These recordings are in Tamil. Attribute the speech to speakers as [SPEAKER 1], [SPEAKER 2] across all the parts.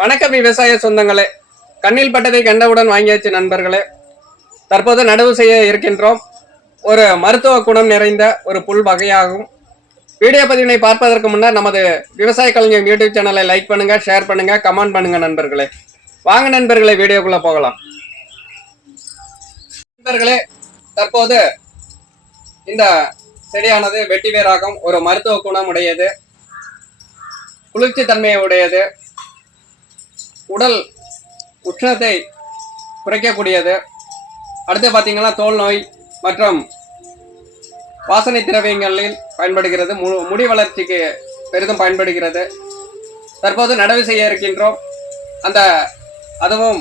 [SPEAKER 1] வணக்கம் விவசாய சொந்தங்களே. கண்ணில் பட்டதை கண்டவுடன் வாங்கியாச்சு நண்பர்களே. தற்போது நடவு செய்ய இருக்கின்றோம். ஒரு மருத்துவ குணம் நிறைந்த ஒரு புல் வகையாகும். வீடியோ பதிவினை பார்ப்பதற்கு முன்னர் நமது விவசாய கலைஞர் யூடியூப் சேனலை லைக் பண்ணுங்க ஷேர் பண்ணுங்க கமெண்ட் பண்ணுங்க நண்பர்களே. வாங்க நண்பர்களே வீடியோக்குள்ளே போகலாம். நண்பர்களே தற்போது இந்த செடியானது வெட்டி வேராகும் ஒரு மருத்துவ குணம் உடையது. குளிர்ச்சி தன்மையை உடையது உடல் உஷ்ணத்தை குறைக்கக்கூடியது. அடுத்து பார்த்தீங்கன்னா தோல் நோய் மற்றும் வாசனை திரவியங்களில் பயன்படுகிறது. மு முடி வளர்ச்சிக்கு பெரிதும் பயன்படுகிறது. தற்போது நடவு செய்ய இருக்கின்றோம். அந்த அதுவும்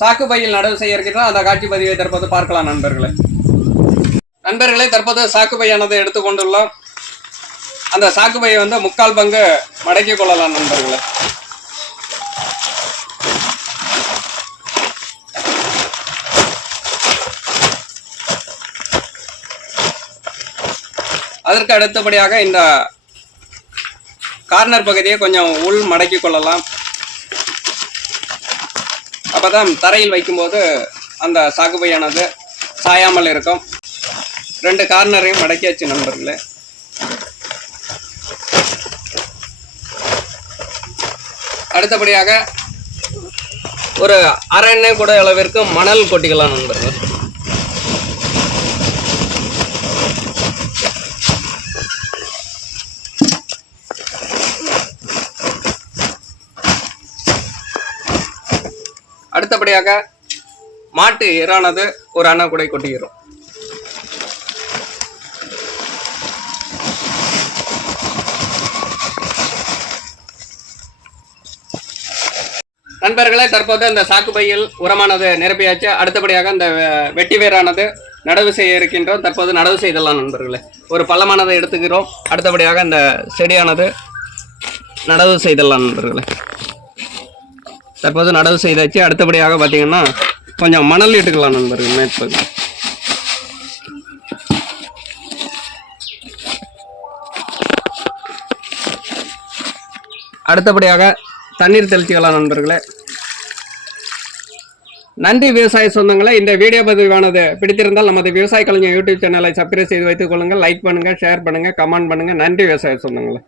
[SPEAKER 1] சாக்கு பையில் நடவு செய்ய இருக்கின்றோம். அந்த காட்சி பதிவை தற்போது பார்க்கலாம் நண்பர்களே. நண்பர்களே தற்போது சாக்கு பையானது எடுத்துக்கொண்டுள்ளோம் அந்த சாக்கு பையை வந்து முக்கால் பங்கு மடக்கிக் கொள்ளலாம் நண்பர்களே. அதற்கு அடுத்தபடியாக இந்த கார்னர் பகுதியை கொஞ்சம் உள் மடக்கி கொள்ளலாம். அப்பதான் தரையில் வைக்கும்போது அந்த சாகுபையானது சாயாமல் இருக்கும். ரெண்டு கார்னரையும் மடக்கியாச்சு நண்பர்களே. அடுத்தபடியாக ஒரு அரை எண்ணெய் கூட அளவிற்கு மணல் கொட்டிக்கலாம் நண்பர்கள். அடுத்தபடியாக மாட்டு எரானது ஒரு அணை கூட கொட்டிக்கிறோம் நண்பர்களே தற்போது இந்த சாக்கு பையில் உரமானது நிரப்பியாச்சு. அடுத்தபடியாக இந்த வெ- வெட்டி வேரானது நடவு செய்ய இருக்கின்றோம். தற்போது நடவு செய்தலாம் நண்பர்களே. ஒரு பள்ளமானதை எடுத்துக்கிறோம். அடுத்தபடியாக இந்த செடியானது நடவு செய்தலாம் நண்பர்களே. தற்போது நடவு செய்தாச்சு. அடுத்தபடியாக பார்த்தீங்கன்னா கொஞ்சம் மணல் இட்டுக்கலாம் நண்பர்கள் மேற்பகுதி. அடுத்தபடியாக தண்ணீர் தெளிச்சுக்கலாம் நண்பர்களே. நன்றி விவசாய சொந்தங்களே இந்த வீடியோ பதிவானது பிடித்திருந்தால் நமது விவசாய கலைஞர் யூடியூப் சேனலை சப்ஸ்கிரைப் செய்து வைத்துக் கொள்ளுங்கள். லைக் பண்ணுங்கள் ஷேர் பண்ணுங்கள் கமெண்ட் பண்ணுங்கள் நன்றி விவசாய சொந்தங்களே.